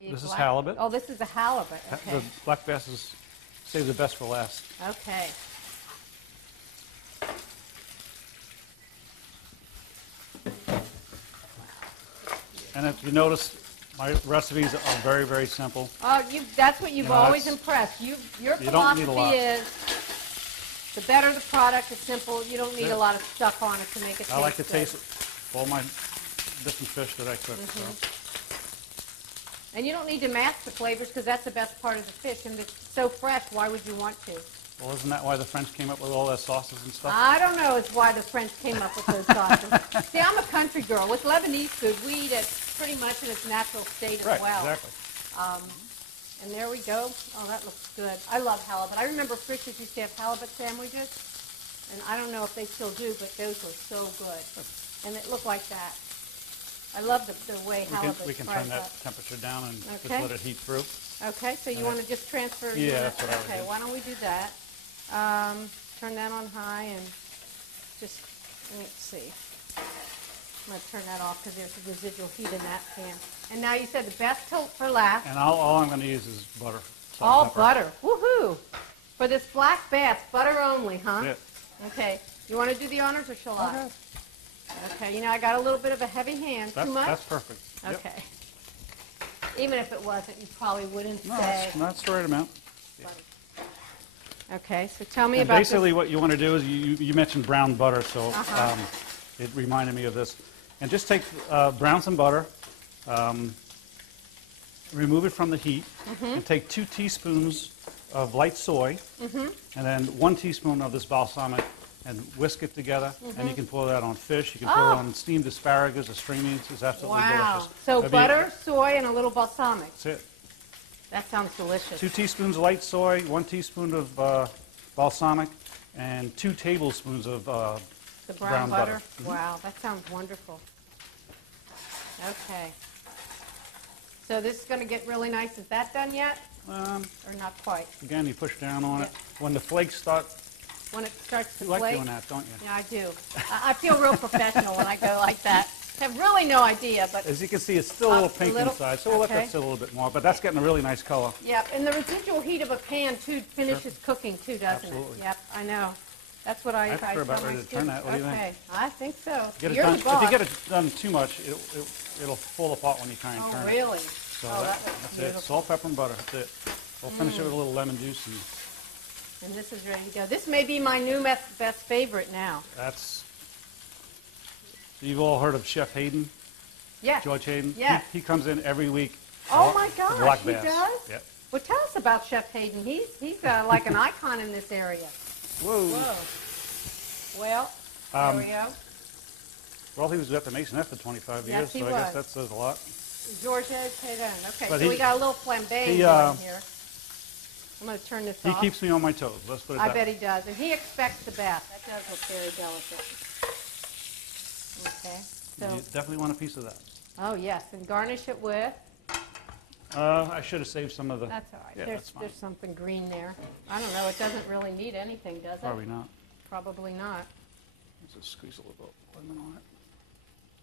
This is halibut. Oh, this is a halibut. Okay. The black bass is save the best for last. Okay. And if you notice, my recipes are very, very simple. Oh, that's what you've always impressed. Your philosophy is the better the product, it's simple. You don't need a lot of stuff on it to make it taste good. I like to taste all my different fish that I cook. So. And you don't need to mask the flavors because that's the best part of the fish. And it's so fresh, why would you want to? Well, isn't that why the French came up with all their sauces and stuff? I don't know it's why the French came up with those sauces. See, I'm a country girl. With Lebanese food, we eat it pretty much in its natural state as well. Right, exactly. And there we go. Oh, that looks good. I love halibut. I remember Frisch's used to have halibut sandwiches. And I don't know if they still do, but those were so good. And it looked like that. I love the way halibut We can turn that temperature down and just let it heat through. Okay, so you want to just transfer? Yeah, that's what I would do. Okay, why don't we do that? Turn that on high and just, let's see. I'm going to turn that off because there's residual heat in that pan. And now you said the best for last. And all I'm going to use is butter. All butter. Woohoo! For this black bass, butter only, huh? Yeah. Okay. You want to do the honors or shall I? Okay, you know, I got a little bit of a heavy hand. Too much? That's perfect. Okay. Yep. Even if it wasn't, you probably wouldn't say. That's the right amount. Yeah. Okay, so tell me about basically what you want to do is you mentioned brown butter, so it reminded me of this. And just take brown some butter, remove it from the heat, and take 2 teaspoons of light soy, and then 1 teaspoon of this balsamic, and whisk it together. And you can pour that on fish. You can pour it on steamed asparagus or stringies. It's absolutely delicious. So butter, soy, and a little balsamic. That's it. That sounds delicious. 2 teaspoons of light soy, 1 teaspoon of balsamic, and 2 tablespoons of the brown butter. Wow, that sounds wonderful. Okay. So this is going to get really nice. Is that done yet? Or not quite? Again, you push down on it. When the flakes start... When it starts to flake? You like doing that, don't you? Yeah, I do. I feel real professional when I go like that. I have really no idea, but... As you can see, it's still a little pink inside, so we'll let that sit a little bit more. But that's getting a really nice color. Yep, and the residual heat of a pan, too, finishes cooking, too, doesn't it? Yep, I know. That's what I think we're about ready to turn that. What do you think? Okay, I think so. If you get it done too much, it'll fall apart when you try and turn it. Oh, really? So that's it. Salt, pepper, and butter. That's it. We'll finish it with a little lemon juice. And this is ready to go. This may be my new best favorite now. You've all heard of Chef Hayden? Yes. George Hayden? Yes. He comes in every week. Oh, my gosh, black he bass. does? Yep. Well, tell us about Chef Hayden. He's like an icon in this area. Whoa. Well, there we go. Well, he was at the Masonette for 25 years, so I guess that says a lot. George Hayden. Okay, but so we got a little flambe going here. I'm going to turn this off. He keeps me on my toes. Let's put it that way. I bet he does. And he expects the best. That does look very delicate. Okay. So you definitely want a piece of that. Oh, yes. And garnish it with? I should have saved some of the... That's all right. Yeah, there's something green there. I don't know. It doesn't really need anything, does it? Probably not. Probably not. Let's just squeeze a little lemon on it.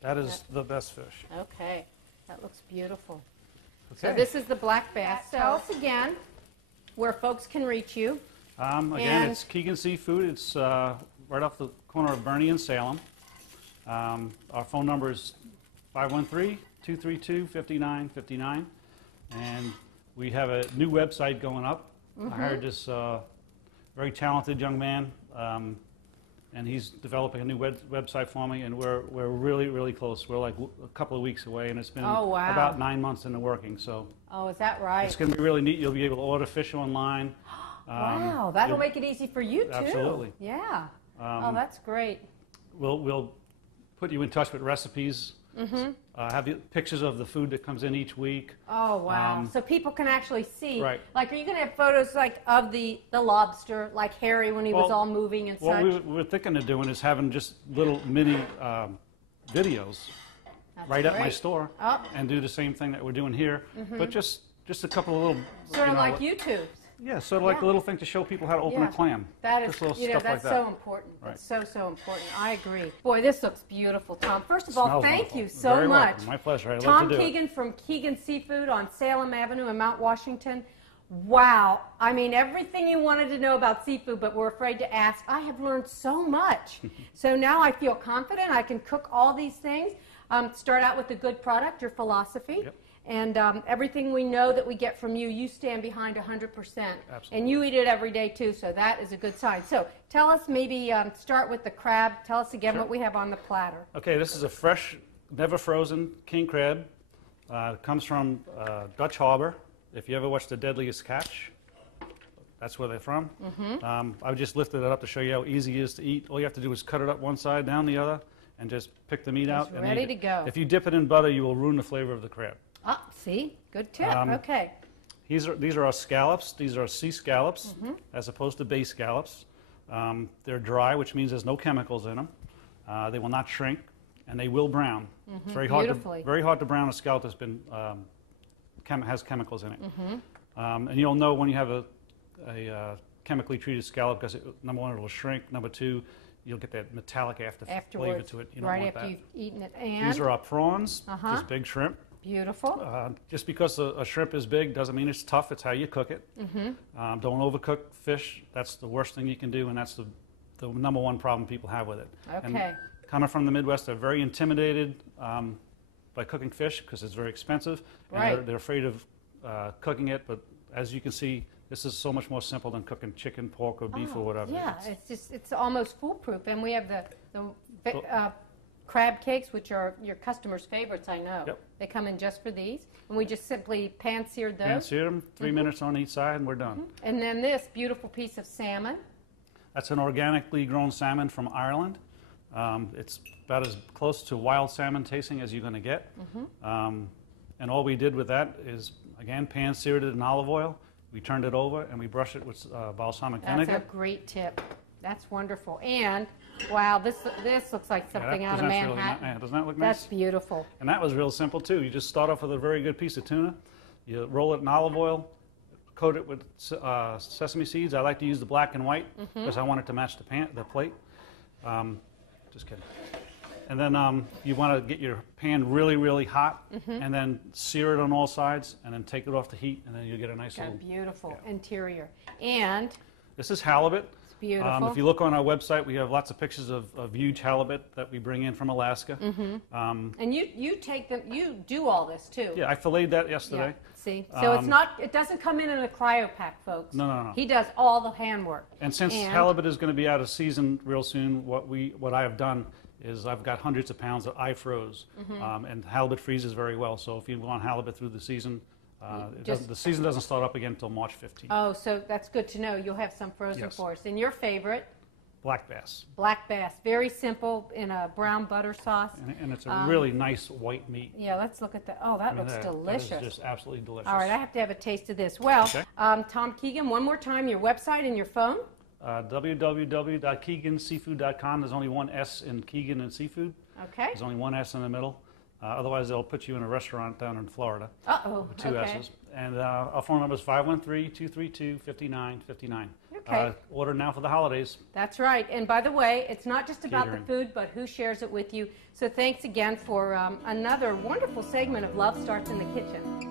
That is the best fish. Okay. That looks beautiful. Okay. So this is the black bass. Tell us again where folks can reach you. Again, it's Keegans Seafoood. It's right off the corner of Bernie and Salem. Our phone number is 513-232-5959. And we have a new website going up. I hired this very talented young man, and he's developing a new website for me, and we're really, really close. We're like a couple of weeks away, and it's been about 9 months into working. So. Oh, is that right? It's going to be really neat. You'll be able to order fish online. Wow, that'll make it easy for you, too. Absolutely. Yeah. Oh, that's great. We'll put you in touch with recipes. Have pictures of the food that comes in each week. Oh, wow. So people can actually see. Right. Like, are you going to have photos like of the lobster, like Harry when he was all moving and such? What we're thinking of doing is having just little mini videos at my store and do the same thing that we're doing here, but just a couple of little... Sort of like YouTubes. Yeah, sort of like Yeah. a little thing to show people how to open Yeah. a clam. That is, Just little you know, stuff that's like that. so important. Right. That's so, so important. I agree. Boy, this looks beautiful, Tom. First of all, Smells thank wonderful. you so Very much. welcome. My pleasure. I love Tom to do Keegan from Keegans Seafoood on Salem Avenue in Mount Washington. Wow. I mean, everything you wanted to know about seafood, but were afraid to ask. I have learned so much. So now I feel confident. I can cook all these things. Start out with a good product, your philosophy. Yep. And everything we know that we get from you, you stand behind 100%. Absolutely. And you eat it every day, too, so that is a good sign. So tell us, maybe start with the crab. Tell us again what we have on the platter. Okay, this is a fresh, never frozen king crab. It comes from Dutch Harbor. If you ever watched The Deadliest Catch, that's where they're from. I've just lifted it up to show you how easy it is to eat. All you have to do is cut it up one side, down the other, and just pick the meat out. It's and ready eat to it. go. If you dip it in butter, you will ruin the flavor of the crab. Ah, see? Good tip. Okay. These are our scallops. These are sea scallops, as opposed to bay scallops. They're dry, which means there's no chemicals in them. They will not shrink, and they will brown. It's very hard to brown a scallop that's been has chemicals in it. And you'll know when you have a chemically treated scallop because number one, it will shrink. Number two, you'll get that metallic flavor to it. You don't right want after that. you've eaten it. And These are our prawns, just big shrimp. beautiful. Just because a shrimp is big doesn't mean it's tough. It's how you cook it. Don't overcook fish. That's the worst thing you can do, and that's the number one problem people have with it. Okay. And coming from the Midwest, they're very intimidated by cooking fish because it's very expensive. And Right. they're afraid of cooking it, but as you can see, this is so much more simple than cooking chicken, pork, or beef, or whatever. Yeah, it's almost foolproof. And we have the crab cakes, which are your customers' favorites, I know. Yep. They come in just for these. And we just simply pan-seared those. Pan-sear them, 3 minutes on each side, and we're done. And then this beautiful piece of salmon. That's an organically grown salmon from Ireland. It's about as close to wild salmon tasting as you're going to get. And all we did with that is, again, pan-seared it in olive oil. We turned it over and we brushed it with balsamic vinegar. That's a great tip. That's wonderful. And, wow, this looks like something out of Manhattan. Really doesn't that look nice? That's beautiful. And that was real simple, too. You just start off with a very good piece of tuna. You roll it in olive oil, coat it with sesame seeds. I like to use the black and white because I want it to match the plate. Just kidding. And then you want to get your pan really, really hot, and then sear it on all sides, and then take it off the heat, and then you get a nice Got a little... beautiful interior. And This is halibut. it's beautiful. If you look on our website, we have lots of pictures of huge halibut that we bring in from Alaska. And you take them, you do all this too. Yeah, I filleted that yesterday. Yeah. See, so it's not, it doesn't come in a cryo pack, folks. No. He does all the handwork. And since halibut is going to be out of season real soon, what I have done is I've got hundreds of pounds that I froze, and halibut freezes very well. So if you want halibut through the season, the season doesn't start up again until March 15th. Oh, so that's good to know. You'll have some frozen for us. And your favorite? Black bass. Black bass. Very simple in a brown butter sauce. And it's a really nice white meat. Yeah, let's look at that. Oh, that looks delicious. That is just absolutely delicious. All right, I have to have a taste of this. Well, Tom Keegan, one more time, your website and your phone. www.keeganseafood.com. There's only one S in Keegan and Seafood. Okay. There's only one S in the middle. Otherwise, they'll put you in a restaurant down in Florida. Uh-oh. With two S's. And our phone number is 513-232-5959. Okay. Order now for the holidays. That's right. And by the way, it's not just about Catering. the food, but who shares it with you. So thanks again for another wonderful segment of Love Starts in the Kitchen.